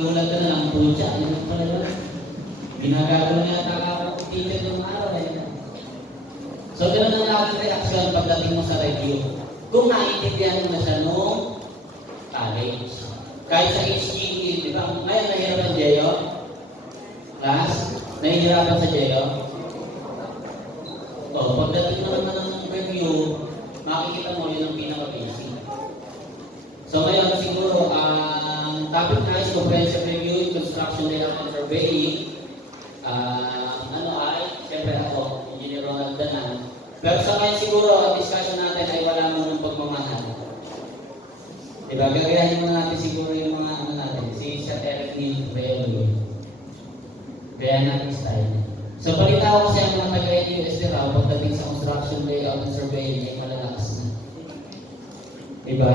magulat ka na lang, pucha, ano pala yun? Ginagagawa niya ako teacher ng araw eh. So, ganoon ang aking reaksyon pagdating mo sa review. Kung naiintindihan mo na siya noong college. Kahit sa HGE, di ba? Ngayon nahihirapan Jeyo? Class? Nahihirapan sa Jeyo? O, pagdating naman ng review, makikita mo yun ang pinaka-basic. So, ngayon siguro, ang topic na is comprehensive review, construction layout and surveying. Siyempre ako, Engineer Ronald Danan. Pero sa ngayon siguro, ang discussion natin ay wala mo ng pagmamahal. Diba? Gagayahin mo natin siguro yung mga ano natin. Si Sir Eric Neil Reolo. Kaya natin style. So, balita ko kasi ang mga taga-USD raw pagdating sa construction layout and surveying ay malalakas na. Diba?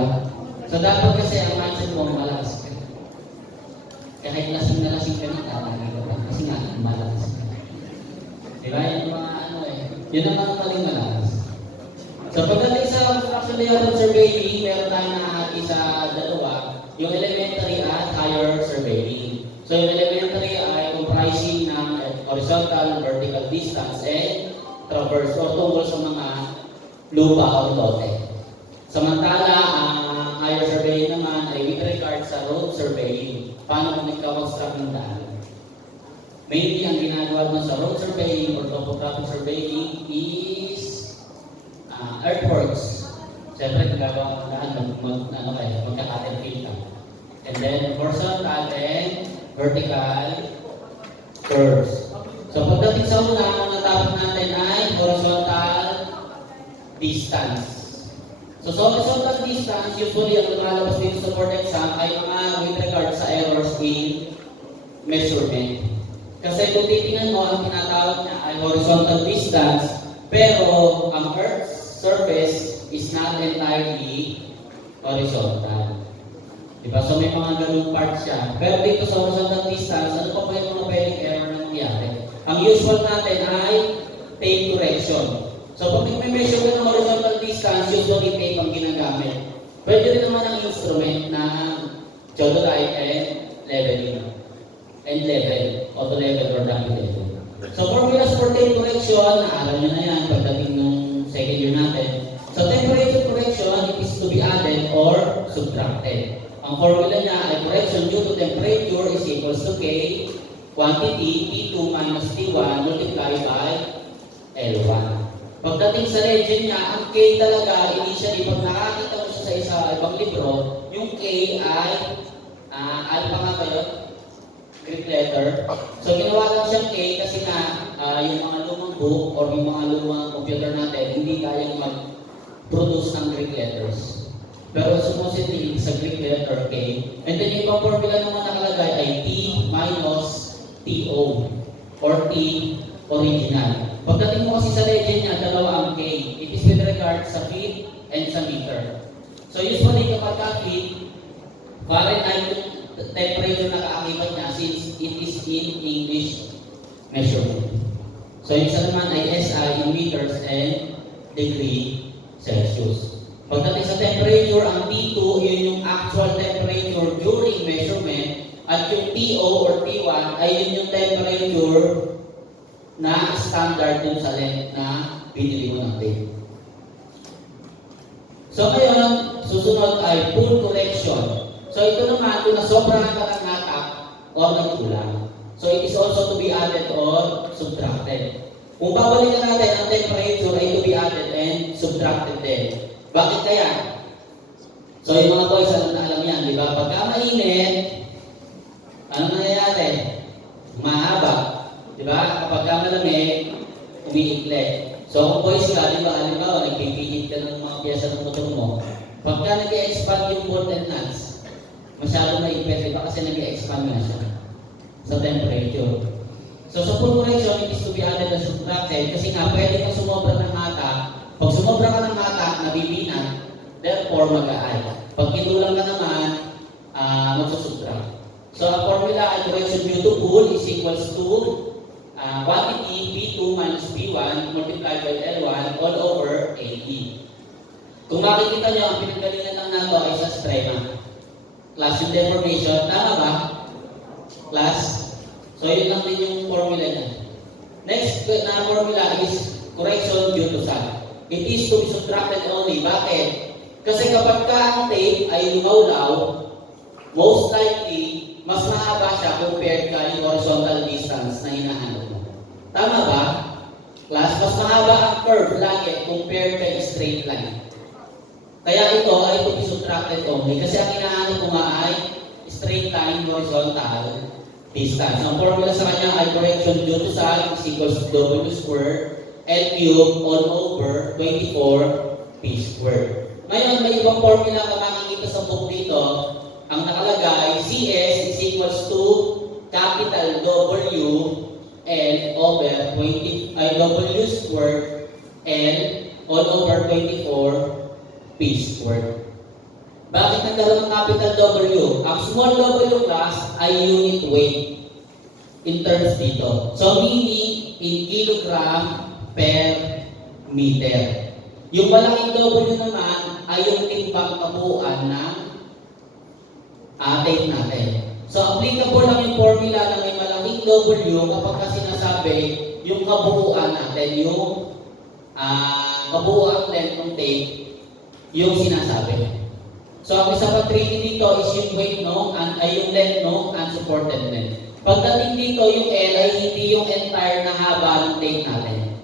So, dapat kasi ang mindset mo malakas ka. Kahit lasing na lasing ka na talaga. Kasi nga, malakas ka. Diba? Yung mga ano eh. Yun ang mga maling malakas. So pagdating sa construction layout and surveying, meron tayong nahati sa dalawa, yung elementary at higher surveying. So yung elementary ay comprising ng horizontal, vertical distance, and traverse o tungkol sa mga lupa o lote. Samantala, ang higher surveying naman ay with regard sa road surveying. Paano kung nagka-construct ng daan? Mainly, ang ginagawa mo sa road surveying or topographic surveying is earthworks. Siyempre, gagawa mo lahat magkakaterpil ka. And then, horizontal and vertical curves. So, pagdating sa una, ang natapos natin ay horizontal distance. So, sa horizontal distance, usually, ang lumalabas dito sa board exam ay mga with regard sa errors in measurement. Kasi kung titingnan mo, ang tinatawag niya ay horizontal distance, pero ang Earth's surface is not entirely horizontal. Diba? So may mga ganung parts siya. Pero dito sa horizontal distance, ano pa ba yung mga pwedeng error na nangyari? Ang usual natin ay tape correction. So pag may measure ka ng horizontal distance, usually tape ang ginagamit. Pwede rin naman ang instrument na theodolite and leveling. And level, auto level or dummy level. So formulas for tape correction, naalam nyo na yan pagdating ng second year natin. So temperature correction, it is to be added or subtracted. Ang formula niya ay correction due to temperature is equals to K, quantity T2 minus T1 multiplied by L1. Pagdating sa legend niya, ang K talaga, initially, pag nakakita mo siya sa ibang libro, yung K ay, alpha nga ba yun? Greek letter. So, ginawa lang siyang K kasi nga, yung mga lumang book or yung mga lumang computer natin, hindi kayang mag-produce ng Greek letters. Pero supposedly, sa Greek letter K. And then, yung ibang formula naman nakalagay ay T minus TO or T original. Pagdating mo kasi sa legend niya, dalawa ang K. It is with regard sa feet and sa meter. So, usually kapag ka feet, Fahrenheit temperature na kaakibat niya since it is in English measurement. So, yung isa naman ay SI in meters and degree Celsius. Pagdating sa temperature, ang T2, yun yung actual temperature during measurement at yung TO or T1 ay yun yung temperature na standard dun sa length na binili mo ng tape. So, ngayon, susunod ay full correction. So ito naman, kung nasobrahan ka ng natak or nagkulang. So it is also to be added or subtracted. Kung babalikan natin, ang temperature ay to be added and subtracted din. Bakit kaya? So yung mga boys, alam yan, di ba? Pagka mainit, ano nangyayari? Mahaba. Di ba? Kapag malamig, umiikli. So kung boys ka, di ba? Halimbawa, nagpipihit ka ng mga piyesa ng motor mo. Pagka nag-expand yung bolt and nuts, masyado maipit, diba? Kasi nag-expand na siya sa temperature. So sa full correction, it is to be added and subtracted kasi nga pwede kang sumobra ng mata. Pag sumobra ka ng mata, nabibinat, therefore mag-a-add. Pag kinulang ka naman, magsusubtract. So ang formula ay correction due to full is equals to quantity P2 minus P1 multiplied by L1 all over AD. Kung makikita nyo, ang pinagalingan lang nato ay sa strema. Classroom deformation, tama ba? So yun lang din yung formula niya. Next na formula is correction due to sag. It is to be subtracted only. Bakit? Kasi kapag ka ang tape ay lumawlaw, most likely, mas mahaba siya compared ka yung horizontal distance na hinahanap mo. Tama ba? Class, mas mahaba ang curve lagi compared kay straight line. Kaya ito ay to be subtracted only. Kasi ang hinahanap ko nga ay straight line horizontal distance. Ang formula sa kanya ay correction due to sag is equals to W squared L cubed all over 24 P squared. Ngayon, may ibang formula ka makikita sa book dito. Ang nakalagay, CS is equals to capital W L over 20, W squared L all over 24 P squared. Bakit nagkaroon ng capital W? Ang small w class ay unit weight in terms dito. So meaning in kilogram per meter. Yung malaking W naman ay yung timbang kabuuan ng tape natin. So applicable lang yung formula na may malaking W kapag kasi sinasabi yung kabuuan natin, yung kabuuan length ng tape, yung sinasabi. So ang isa pa tricky dito is yung weight ay yung length unsupported length. Pagdating dito, yung L ay hindi yung entire na haba ng tape natin,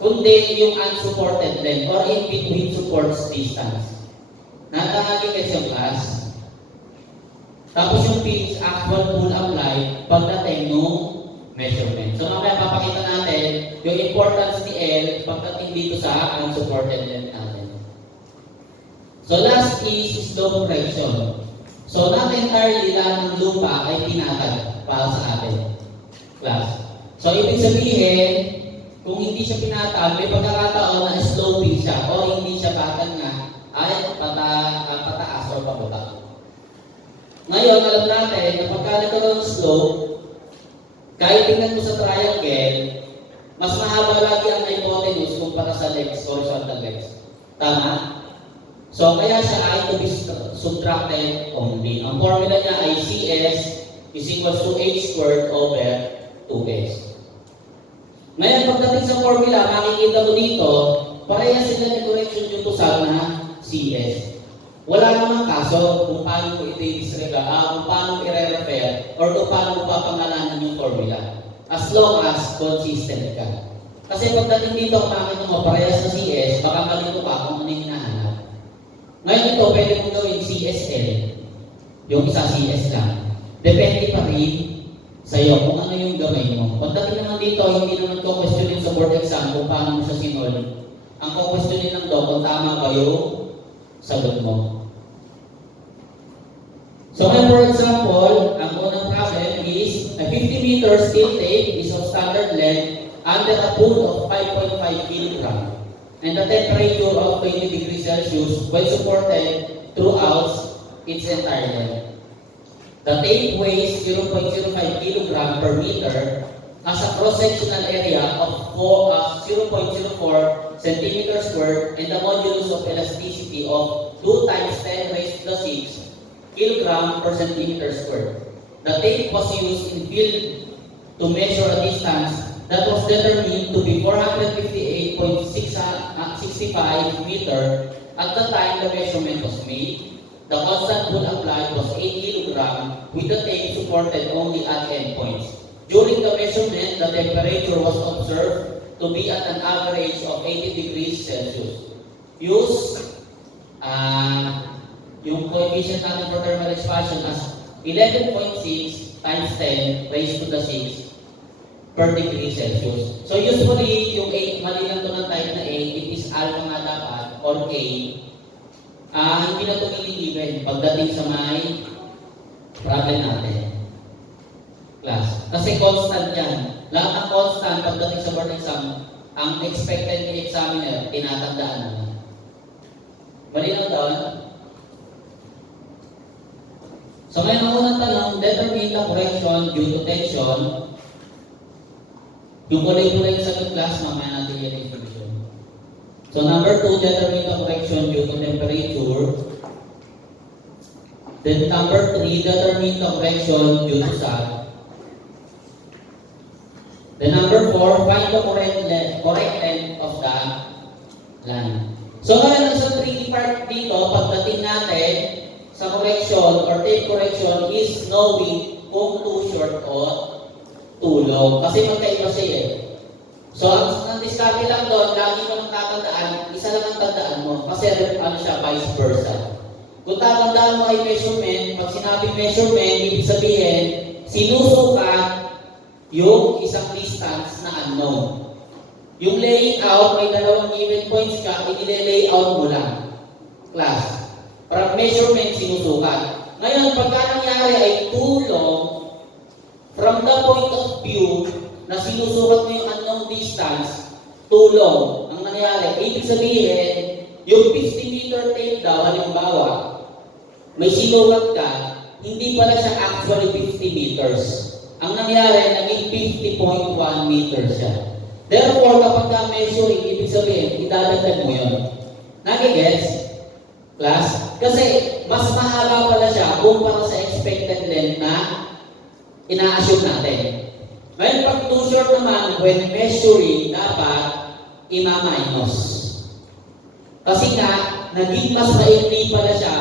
kundi yung unsupported length or in between supports distance. Natangagi kayo sa class. Tapos yung P is actual pull applied pagdating ng measurement. So mamaya papakita natin yung importance ni L pagdating dito sa unsupported length natin. So last is slope correction. So not entirely lahat ng lupa ay tinatag para sa atin. Class. So ibig sabihin, kung hindi siya pinatag, may pagkakataon na sloping siya o hindi siya batang nga ay pataas o pababa. Ngayon, alam natin na pagka nagkaroon ng slope, kahit tingnan mo sa triangle, mas mahaba lagi ang hypotenuse kumpara sa legs, horizontal legs. Tama? So, kaya siya ay to be subtracted only. Ang formula niya ay CS is equals to H squared over 2S. Ngayon, pagdating sa formula, makikita mo dito, parehas sila ni correction yung tusag na CS. Wala namang kaso kung paano mo i-disregard, kung paano mo i-refer, or kung paano mo papangalanan yung formula. As long as consistent ka. Kasi pagdating dito, kung makikita mo parehas na CS, baka malito ka kung ano yung hinahanap. Ngayon ito, pwede mong gawin CSL. Yung isa CS lang. Depende pa rin sa'yo kung ano yung gawin mo. Pagdating naman dito, hindi naman ko questionin sa board exam kung paano mo siya sinol. Ang ko-questionin lang daw kung tama ba yung sagot mo. So for example, ang unang problem is a 50 meter steel tape is of standard length under a pull of 5.5 kg and the temperature of 20 degrees Celsius when supported throughout its entire length. The tape weighs 0.05 kg per meter has a cross-sectional area of 0.04 centimeter squared and the modulus of elasticity of 2 times 10 raised to the 6 kg per centimeter squared. The tape was used in field to measure a distance that was determined to be 458.65 meter at the time the measurement was made. The constant pull applied was 8 kg with the tape supported only at endpoints. During the measurement, the temperature was observed to be at an average of 80 degrees Celsius. Use yung coefficient natin for thermal expansion as 11.6 times 10 raised to the 6 per degree Celsius. So usually, yung 8, mali lang ito ng type na 8, it is alpha nga dapat, or A. Hindi na ito even pagdating sa may problem natin. Class. Kasi constant yan. Lahat ng constant pagdating sa board exam, ang expected ni examiner, tinatandaan na. Malinaw doon? So ngayon ang unang tanong, determine the correction due to tension. Yung kulay-kulay sa class, mamaya natin yung information. So number 2, determine the correction due to temperature. Then number 3, determine the correction due to sag. The number 4, find the correct length of the line. So ngayon, ang tricky part dito, pagdating natin sa correction or tape correction is knowing kung too short o too long. Kasi magkaiba siya eh. So ang discovery lang doon, lagi mo nang tatandaan, isa lang ang tandaan mo. Kasi ano siya, vice versa. Kung tatandaan mo ay measurement, pag sinabing measurement, ibig sabihin, sinusukat yung isang distance na unknown. Yung laying out, may dalawang given points ka, i-layout mo lang. Class. Para measurement, sinusukat. Ngayon, pagka nangyari ay too long, from the point of view na sinusukat mo yung unknown distance, too long. Ang nangyari, ibig sabihin, yung 50 meter tape daw, halimbawa, may sinukat ka, hindi pala siya actually 50 meters. Ang nangyari, naging 50.1 meters siya. Therefore, kapag ka-measuring, ibig sabihin, idadagdag mo yun. Nagigets? Class? Kasi, mas mahaba pala siya kumpara sa expected length na ina-assume natin. Ngayon, pag too short naman, when measuring, dapat ima-minus. Kasi nga, naging mas maikli pala siya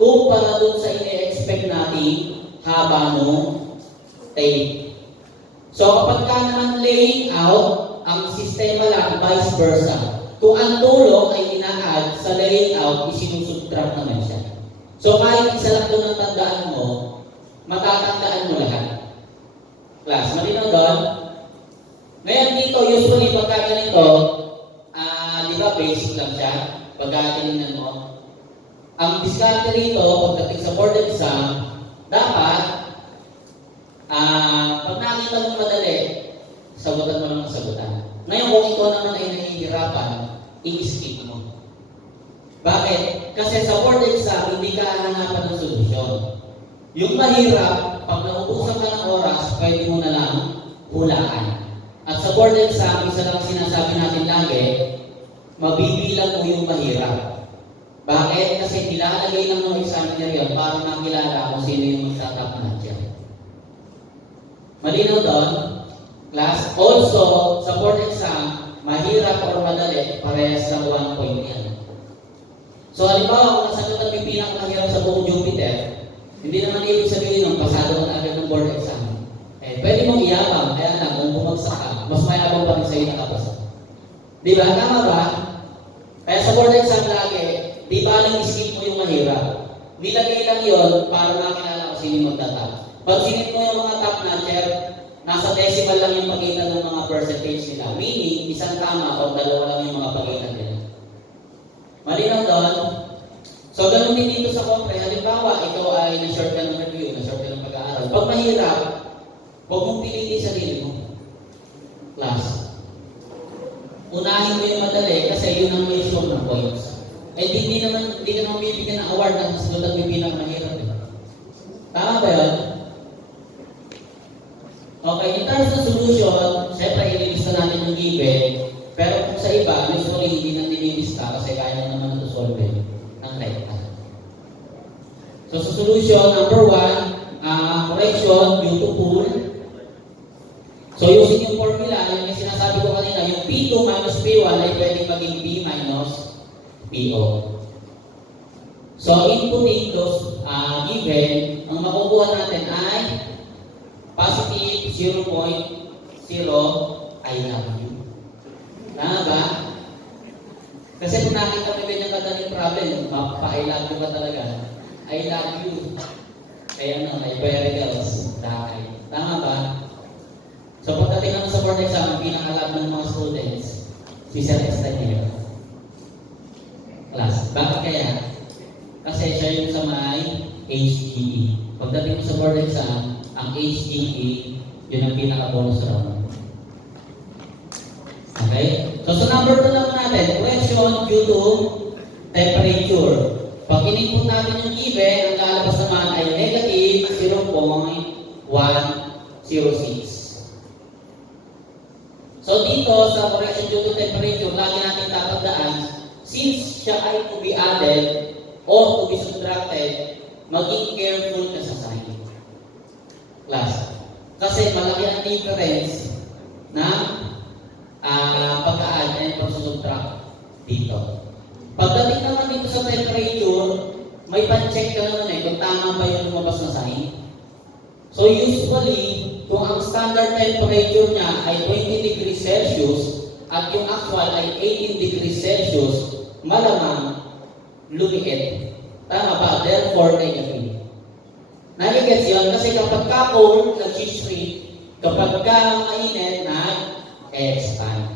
kumpara dun sa ine-expect natin haba mo tape. So kapag ka naman laying out, ang sistema lang vice versa. Kung ang tulong ay ina-add sa laying out, isinusubtract naman siya. So kahit isa lang doon ang tandaan mo, matatandaan mo lahat. Class, malinaw doon? Ngayon dito, usually pagka ganito, di ba basic lang siya? Pagka tinignan mo. Ang diskarte rito, pagdating sa board exam, dapat pag nakita mo madali, sagutan mo lang ang sagutan. Ngayon, kung ikaw naman ay nahihirapan, i-skip mo. Bakit? Kasi sa board exam, hindi ka hanapan ng solusyon. Yung mahirap, pag naubusan ka ng oras, pwede mo na lang hulaan. At sa board exam, isa lang sinasabi natin lagi, mabibilang mo yung mahirap. Bakit? Kasi nilalagay lang ng examiner yan para makilala kung sino yung magtatap na dyan. Malinaw doon? Class? Also, sa board exam, mahirap or madali, parehas sa 1 point yan. So, halimbawa, kung nasagot ang pinakamahirap sa buong Jupiter, hindi naman ibig sabihin nung pasado ka agad ng board exam. Pwede mong iyabang, kaya na, kung bumagsak ka, mas mayabang pa rin sa'yo nakapasa. Di ba? Tama ba? Kaya sa board exam lagi, di ba lang skip mo yung mahirap? Nilagay lang yun para makilala kung sino yung magtatap. Pag sinip mo yung mga top notcher, nasa decimal lang yung pagitan ng mga percentage nila. Meaning, isang tama o dalawa lang yung mga pagitan nila. Malinaw doon? So, ganun din dito sa compre. Halimbawa, ikaw ay na-short ka ng review, na-short ka ng pag-aaral. Pag mahirap, huwag mong pilitin sa sarili mo. Class. Unahin mo yung madali kasi yun ang may score ng points. Hindi naman bibigyan ng award na sagutan mo bilang mahirap. Tama ba yun? Okay, in terms of solution, siyempre ililista natin yung given, pero kung sa iba, usually hindi na nililista kasi kaya naman ito solve ng rekta. So sa solution, number 1, correction due to pool. So using yung formula, yung sinasabi ko kanina, yung P2 minus P1 ay pwedeng maging P minus PO. So inputting those given, ang makukuha natin ay positive 0.0 I love you. Tama ba? Kasi kung nakita mo ganyan kadaling problem, mapa-I love you ka talaga. I love you. Kaya no, may verticals. Dahil. Tama ba? So pagdating naman sa board exam, ang pinaka-love ng mga students, si Sir Estanier. Class. Bakit kaya? Kasi siya yung sa may HGE. Pagdating mo sa board exam, ang HGE, yun ang pinaka-bonus round. Okay? So sa number 2 naman natin, correction due to temperature. Pag in-input natin yung given, ang lalabas naman ay negative 0.106. So dito sa correction due to temperature, lagi natin tatandaan, since siya ay to be added or to be subtracted, maging careful ka sa sign. Class. Kasi malaki ang difference na pag-a-add and pag-subtract dito. Pagdating naman dito sa temperature, may pan-check ka naman kung tama ba yung lumabas na sign. So usually, kung ang standard temperature niya ay 20 degrees Celsius at yung actual ay 18 degrees Celsius, malamang lumiit. Tama ba? Therefore, negative. Nagigets yun? Kasi kapag ka cold, nag-shrink. Kapag ka mainit, nag-expand.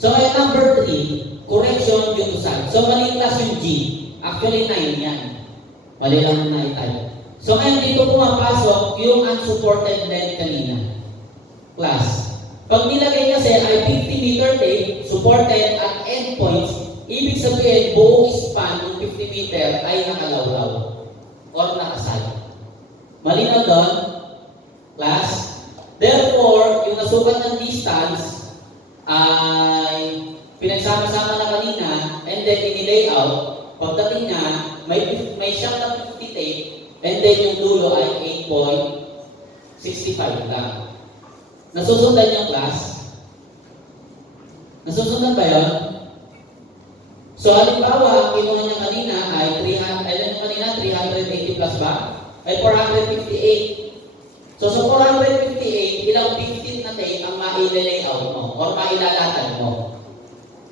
So, ngayon, number 3, correction due to sign. So, mali class yung G. Actually, 9 yan. Mali lang na i-type. So, ngayon dito pumapasok yung unsupported length kanina. Class. Pag nilagay kasi ay 50 meter tape, supported at endpoints, ibig sabihin, buong span ng 50 meter ay nakalawlaw or nakasal. Malinaw doon? Class? Therefore, yung nasukat ng distance ay pinagsama-sama na kanina and then in-lay out. Pagdating na, may siyang na 50 tape and then yung dulo ay 8.65 lang. Nasusundan yung class? Nasusundan ba yun? So, halimbawa, ang kinuha niya kanina ay 380 plus ba? Ay 458. So, sa 458, ilang 15 na tape ang maile-layout mo or mailalatan mo.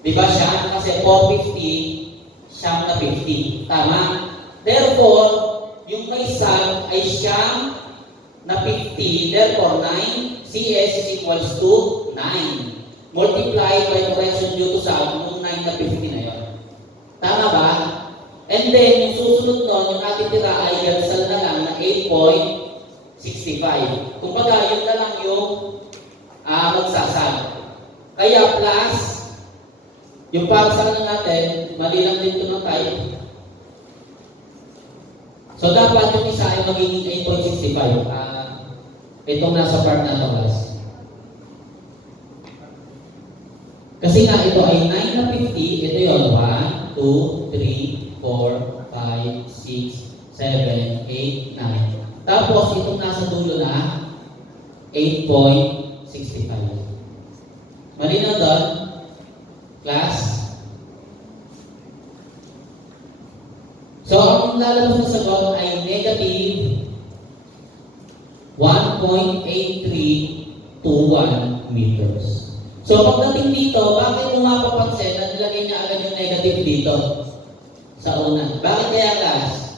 Diba siya? Kasi 450, siyam na 50. Tama? Therefore, yung may sum ay siyam na 50. Therefore, 9 CS is equals to 9. Multiplied by correction due to sum, yung 9 na 50 na yun. Tama ba? And then, yung susunod nun, yung natitira ay cancel na lang na 8.65. Kumbaga, yun na lang yung magsasag. Kaya plus, yung pagsag na natin, mali lang din ito ng type. So, dapat yung isa ay magiging 8.65. Itong nasa part na ito, guys. Kasi nga, ito ay 9 na 50. Ito yun, 1, 2, 3, 4, 5, 6, 7, 8, 9. Tapos, itong nasa dulo na, 8.65. Malinaw doon? Class? So, ang lalabas na sagot ay negative 1.8321 meters. So, pagdating dito, bakit mo mapapansin na nilagay niya agad yung negative dito? Sa una. Bakit kaya, class?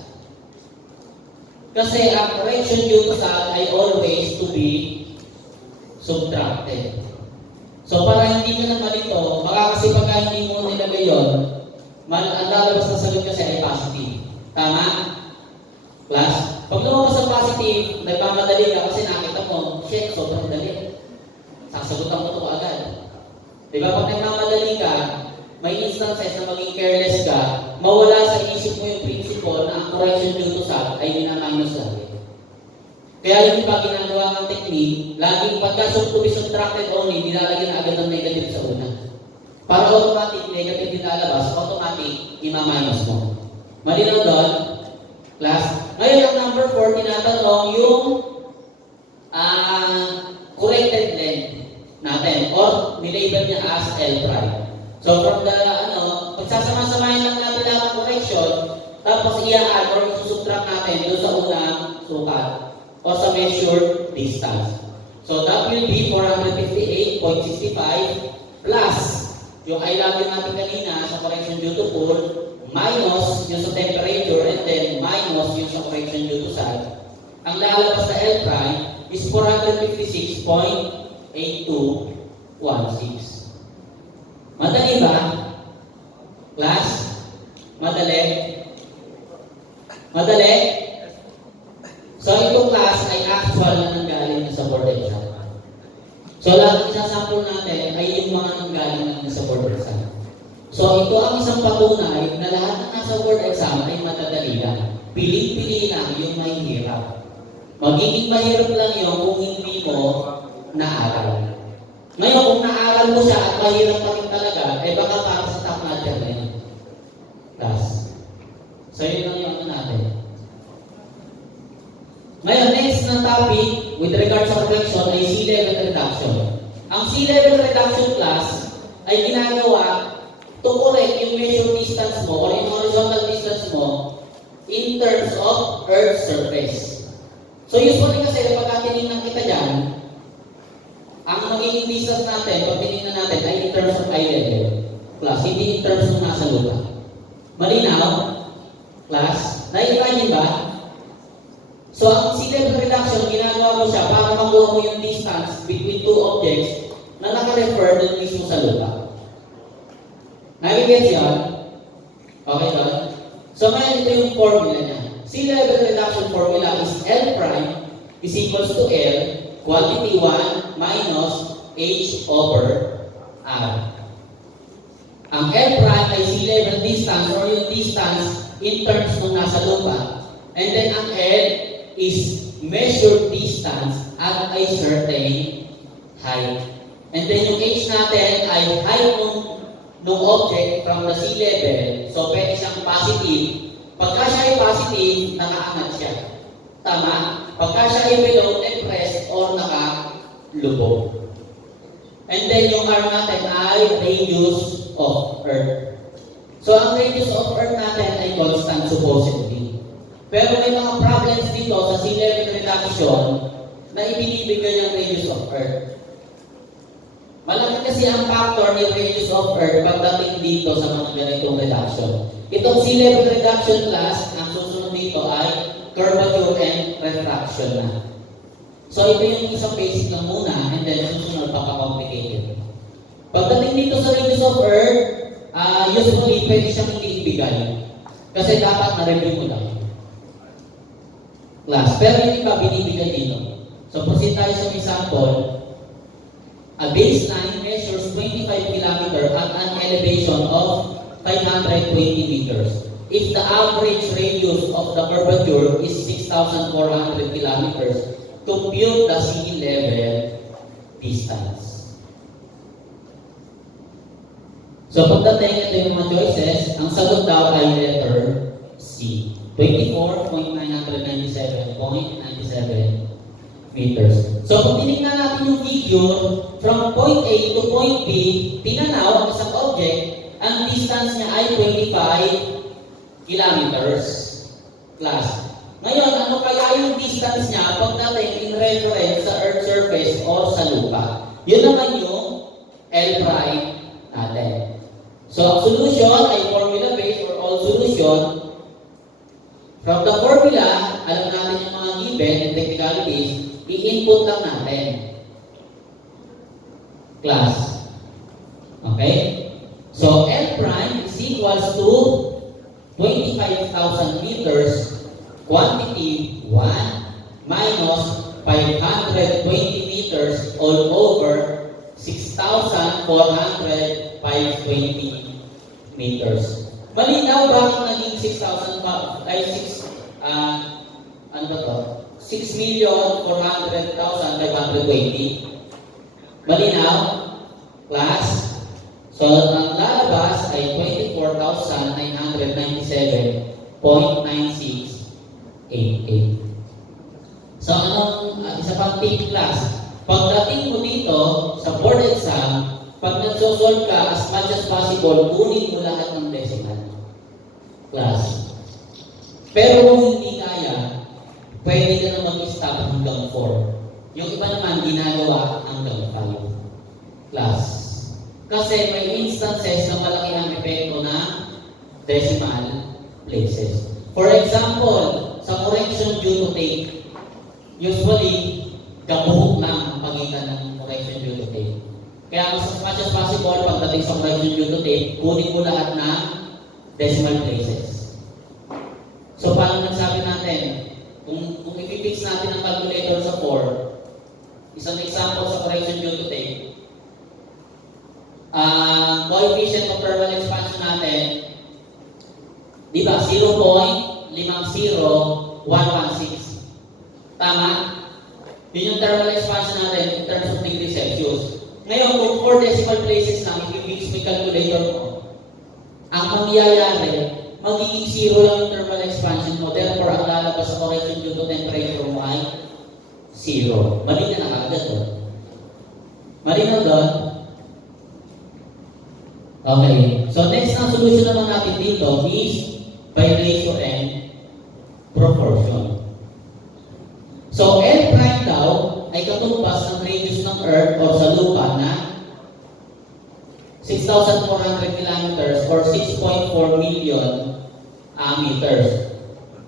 Kasi ang correction due to sum ay always to be subtracted. So, para hindi ka na malito, baka kasi pagka hindi mo nilagay yun, ang lalabas na sagot kasi ay positive. Tama? Class? Pag lumabas ang positive, nagmamadali ka kasi nakita mo, shit, sobrang dali. Sasagutan mo ito agad. Diba? Pag nagmamadali ka, may instances na maging careless ka, mawala sa isip mo yung principle na ang correction due to sum ay minaminus lagi. Kaya yung pag ginagawa ng technique, laging pagka to be subtracted only, nilalagyan na agad ng negative sa una. Para automatic, negative yung lalabas, automatic, ima-minus mo. Malinaw doon? Class? Ngayon, ang number 4, tinatanong yung corrected length natin or nilabel niya as L prime. So, from the, pagsasama-samahin lang natin lang ang correction, tapos i-add or isusubtract natin doon sa unang sukat o sa measured distance. So, that will be 458.65 plus yung I love you natin kanina sa correction due to pull, minus yung sa temperature, and then minus yung sa correction due to sag. Ang lalabas na L prime is 456.8216. Madali ba? Class? Madali? Madali? So, itong class ay actual na nanggaling na sa board exam. So, lahat isasample natin ay yung mga nanggaling na sa board exam. So, ito ang isang patunay na lahat na nasa board exam ay madadali lang. Pili-pili lang yung mahihirap. Magiging mahirap lang yun kung hindi mo naaral. Ngayon, kung naaral mo siya at mahirap pa rin talaga, eh baka para sa top natin na yun. Class. So, yun lang yung natin. Ngayon, next na topic with regard sa correction ay sea level reduction. Ang sea level reduction class ay ginagawa to correct yung measure distance mo or yung horizontal distance mo in terms of Earth's surface. So usually kasi pagka tinignan kita dyan, ang magiging distance natin, pag tinignan natin ay in terms of eye level class, hindi in terms ng nasa lupa. Malinaw? Class? Nai-imagine ba? So, ang sea level reduction, ginagawa mo siya para makuha mo yung distance between two objects na naka-refer dun mismo sa lupa. Navigate yan? Okay ba? So, ngayon ito yung formula niya. Sea level reduction formula is L prime is equals to L, quantity 1 minus H over R. Ang L prime ay sea level distance or yung distance in terms ng nasa lupa. And then ang L is measured distance at a certain height. And then yung H natin ay height ng object from the sea level. So pwede siyang positive. Pagka siya ay positive, nakaangat siya. Tama? Pagka siya ay below, depressed or nakalubog. And then yung R natin ay radius of Earth. So ang radius of Earth natin ay constant supposedly. Pero may mga problems dito sa sea level reduction na ibinibigay ang radius of Earth. Malaki kasi ang factor ni radius of Earth pagdating dito sa mga ganitong reduction. Itong sea level reduction class, ang susunod dito ay curvature and refraction na. So ito yung isang basic lang muna and then susunod papaka-complicated. Pagdating dito sa radius of Earth, usually pwede siyang hindi ibigay. Kasi dapat na-review mo lang. Class. Pero hindi pa binibigay dito. So proceed tayo sa example. A baseline measures 25 km at an elevation of 520 meters. If the average radius of the curvature is 6,400 kilometers, compute the sea level distance. So pagdating ito yung mga choices, ang sagot daw ay letter C. 24,997.97 meters. So kung tinignan natin yung figure, from point A to point B, tinanaw ang isang object, ang distance niya ay 25 kilometers plus. Ngayon, ano kaya yung distance niya pagdating in reference sa Earth surface or sa lupa? Yun naman yung L prime natin. So ang solution ay formula-based or all solution. From the formula, alam natin yung mga given and technicalities, i-input lang natin. Class. Okay? So, L prime is equals to 25,000 meters, quantity 1, minus 520 meters all over 6,420 meters. Malinaw ba kung naging 6,000 ay 6 ano ba to? 6,400,520. Malinaw? Class? So, ang lalabas ay 24,997.9688. So, anong isa pang tip class? Pagdating mo dito sa board exam, pag nagsosolve ka, as much as possible, kunin mo lahat ng decimal. Class. Pero kung hindi kaya, pwede ka na mag-stop hanggang 4. Yung iba naman, ginagawa hanggang 5. Class. Kasi may instances na malaki ang epekto na decimal places. For example, sa correction due to take, usually, kabuhok lang ang pagitan ng correction due to take. Kaya mas much as possible, pagdating sa correction due to take, kunin mo lahat ng decimal places. So, paano nagsabi natin? Kung ipipix natin ang calculator sa 4, isang example sa correction due to take, coefficient of thermal expansion natin, di ba, 0.50116. Tama? Yun yung thermal expansion natin in terms of degree Celsius. Ngayon, kung 4 decimal places lang, if you use may calculator mo, ang mangyayari, magiging zero lang yung thermal expansion mo. Therefore, ang lalabas sa correction due to temperature mo ay zero. Mali na agad doon. Malinaw doon? Okay. So, next na solution naman natin dito is by ratio and proportion. So, L prime daw ay katumbas ng radius ng Earth o sa lupa na 6,400 kilometers or 6.4 million meters.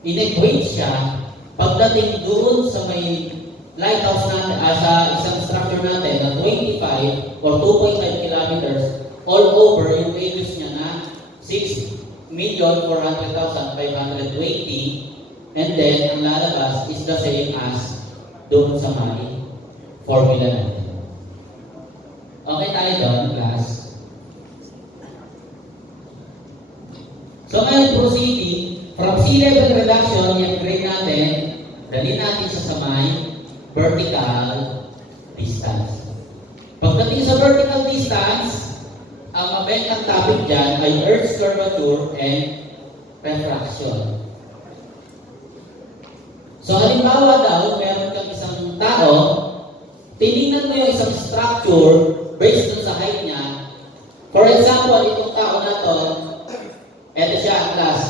In-equate siya pagdating doon sa may lighthouse natin, sa isang structure natin na 25 or 2.5 kilometers all over yung radius niya na 6,400,520 and then ang lalabas is the same as doon sa may formula natin. Okay tayo doon, class? So ngayon proceeding, from sea level reduction, i-upgrade natin, dali natin sa may vertical distance. Pagdating sa vertical distance, ang mabentang topic dyan ay Earth's curvature and refraction. So halimbawa daw, meron kang isang tao, tinignan mo yung isang structure based dun sa height niya. For example, itong tao na to, eto siya ang class.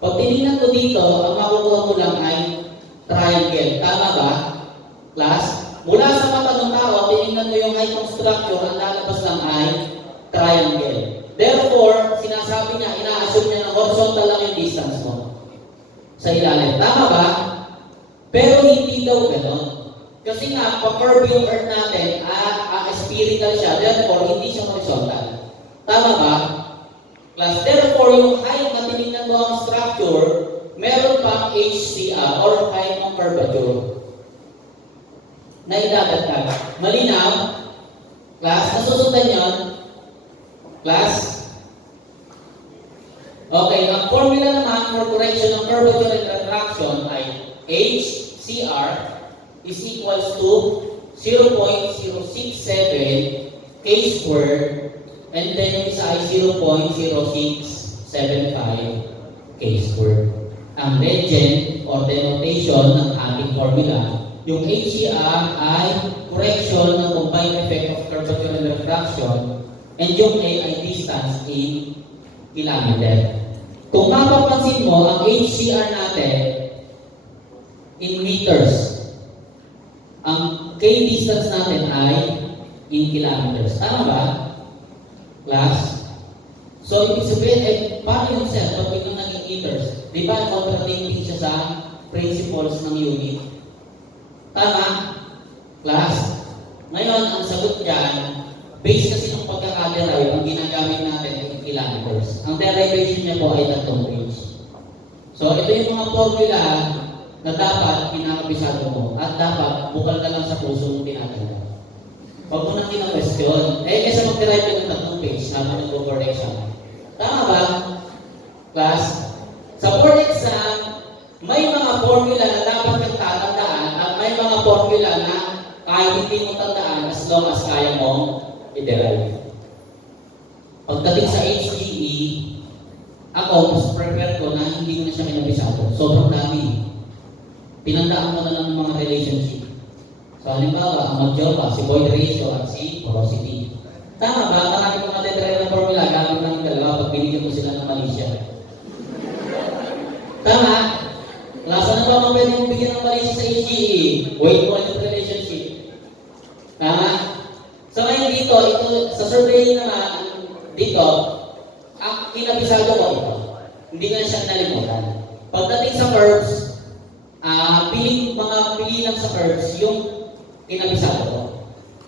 Pag tinignan mo dito, ang makukuha mo lang ay triangle. Tama ba, class? Mula sa mata ng tao, tinignan mo yung height ng structure, ang lalabas lang ay triangle. Therefore, sinasabi niya, ina-assume niya na horizontal lang yung distance mo sa ilalim. Tama ba? Pero hindi daw gano'n. Kasi nga, pa-curve yung earth natin, spherical siya, therefore, hindi siya horizontal. Tama ba? Plus, therefore, yung height na tinignan mo ang structure, meron pang HCR or height ng curvature na idadagdag. Malinaw? Class, nasusundan yun? Class? Okay, ang formula naman for correction ng curvature and refraction ay HCR is equals to 0.067 K squared and then yung isa ay 0.0675 K squared. Ang legend or denotation ng ating formula, yung HCR ay correction ng combined effect of curvature and refraction and yung A ay distance in kilometer. Kung mapapansin mo, ang HCR natin in meters, ang K distance natin ay in kilometers. Tama ba? Class? So, ibig sabihin, paano yung set? Pag biglang naging meters, di ba contradicting siya sa principles ng unit? Tama? Class? Ngayon, ang sagot dyan, base kasi ng pagkakaderive, ang ginagamit natin ay kilometers. Ang derivation niya po ay tatlong range. So, ito yung mga formula na dapat kinakabisado mo at dapat bukal ka lang sa puso mong tinatanggap. Huwag mo nang kina-question. Kaysa mag-derive ka ng tatlong page habang nag-board exam. Tama ba? Class? Sa board exam, may mga formula na dapat kang tatandaan at may mga formula na kahit hindi mo tandaan as long as kaya mong i-derive. Pagdating sa HGE, ako, mas prefer ko na hindi ko na siya kinabisado. Sobrang dami. Pinandaan mo na lang ng mga relationship. So, halimbawa, ang mag-jowa, si void ratio at si porosity. Tama ba? Marami mga determinant na formula, gamit lang yung dalawa pag binigyan mo sila ng Malaysia. Tama? Lasa na ba pwede mong bigyan ng Malaysia sa HGE? Weight-volume relationship. Tama? So, ngayon dito, ito, sa survey naman, dito, ang kinabisado ko ito. Hindi na siya nalimutan. Pagdating sa curves, pili lang sa curves yung kinabisado ko.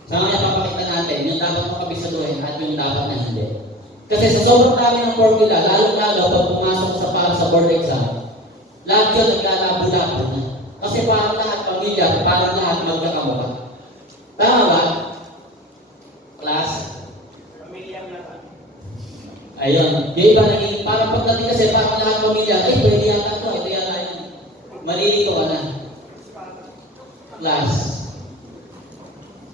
So ngayon papakita natin yung dapat makabisaduhin at yung dapat na hindi. Kasi sa sobrang dami ng formula, lalong-lalo pag pumasok sa para sa board exam, lahat yun naglalabo-labo na. Kasi parang lahat pamilya, parang lahat magkakamukha. Tama ba? Class? Pamilya na. Ayun. Yung iba naging, parang pagdating kasi parang lahat pamilya, ay pwede yata ito yata yun. Malilito ka na. Class.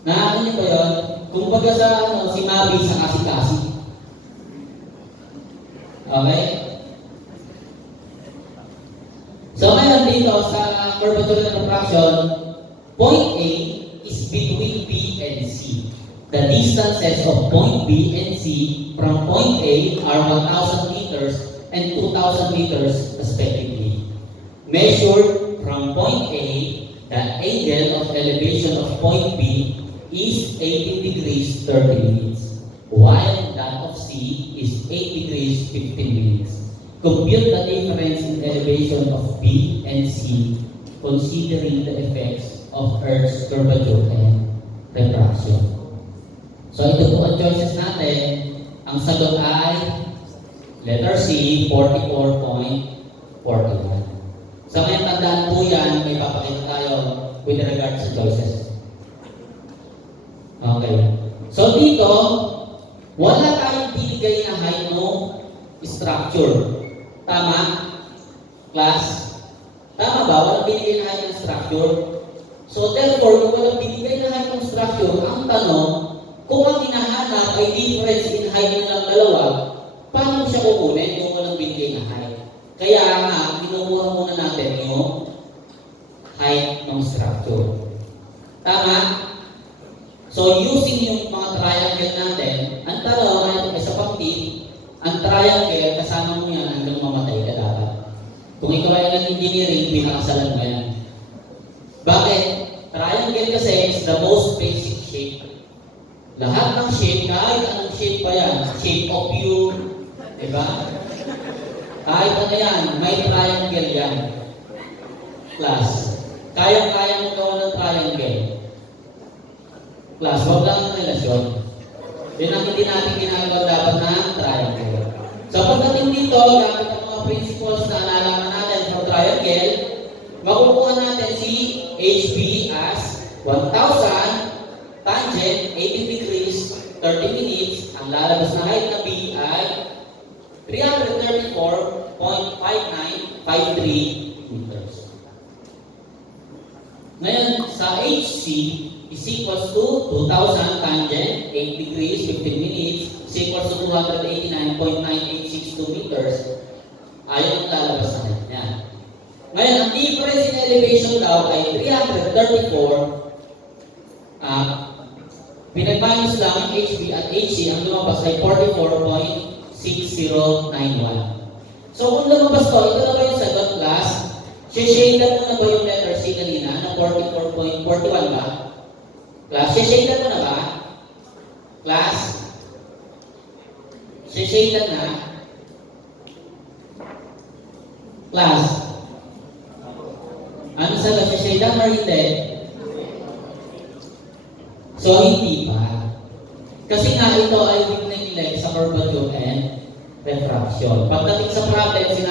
Ano niyo ba yun? Kung baga sa si Mabi sa kasi-kasi. Okay? So ngayon dito sa curvature and refraction, point A is between B and C. The distances of point B and C from point A are 1,000 meters and 2,000 meters respectively. Measured from point A, the angle of elevation of point B is 18 degrees 30 minutes, while that of C is 8 degrees 15 minutes. Compute the difference in elevation of B and C considering the effects of Earth's curvature and refraction. So ito po ang choices natin. Ang sagot ay letter C, 44.41. Sa may tandaan po yan, may papakita tayo with regard sa choices. Okay. So dito, wala tayong binigay na height no structure. Tama? Class? Tama ba? Walang binigay na height ng structure. So therefore, kung walang binigay na height ng structure, ang tanong, kung ang hinahanap ay difference in height nilang dalawa, paano siya kukunin kung walang binigay na height? Kaya nga, kinukuha muna natin yung height ng structure. Tama? So using yung mga triangle natin, ang tanong ay sa pag-tip, ang triangle, kasama mo yan hanggang mamatay ka dapat. Kung ikaw ay nag-engineering, pinakasalan mo yan. Bakit? Triangle kasi is the most basic shape. Lahat ng shape, kahit anong shape pa yan, shape of you, diba? Kahit ano yan, may triangle yan. Class. Kaya-kaya mo gawa ng triangle. Class, wag lang ang relasyon. Yun ang hindi natin ginagawa dapat na triangle. So pagdating dito, dapat ang mga principles na nalaman natin for triangle, makukuha natin si HB as 1,000 tangent, 80 degrees, 30 minutes. Ang lalabas na height na B ay 334.5953 meters. Ngayon, sa HC is equals to 2,000 tangent, 8 degrees, 15 minutes, is equals to 289.9862 meters. Ayaw ang lalabas na height niya. Ngayon, ang difference in elevation daw ay 334. Pinag-minus lang ang HB at HC, ang lumabas ay 44.6091. So kung lumabas to, ito na ba yung sagot class? Shade-shadean mo na ba yung letter C kanina ng 44.41 ba? Class, shade-shadean mo na ba? Class? Shade-shadean na? Class? Ano sagot? Shade-shadean or hindi? So, hindi pa. Kasi nga ito ay weak na sa curvature and refraction. Pagdating sa problem,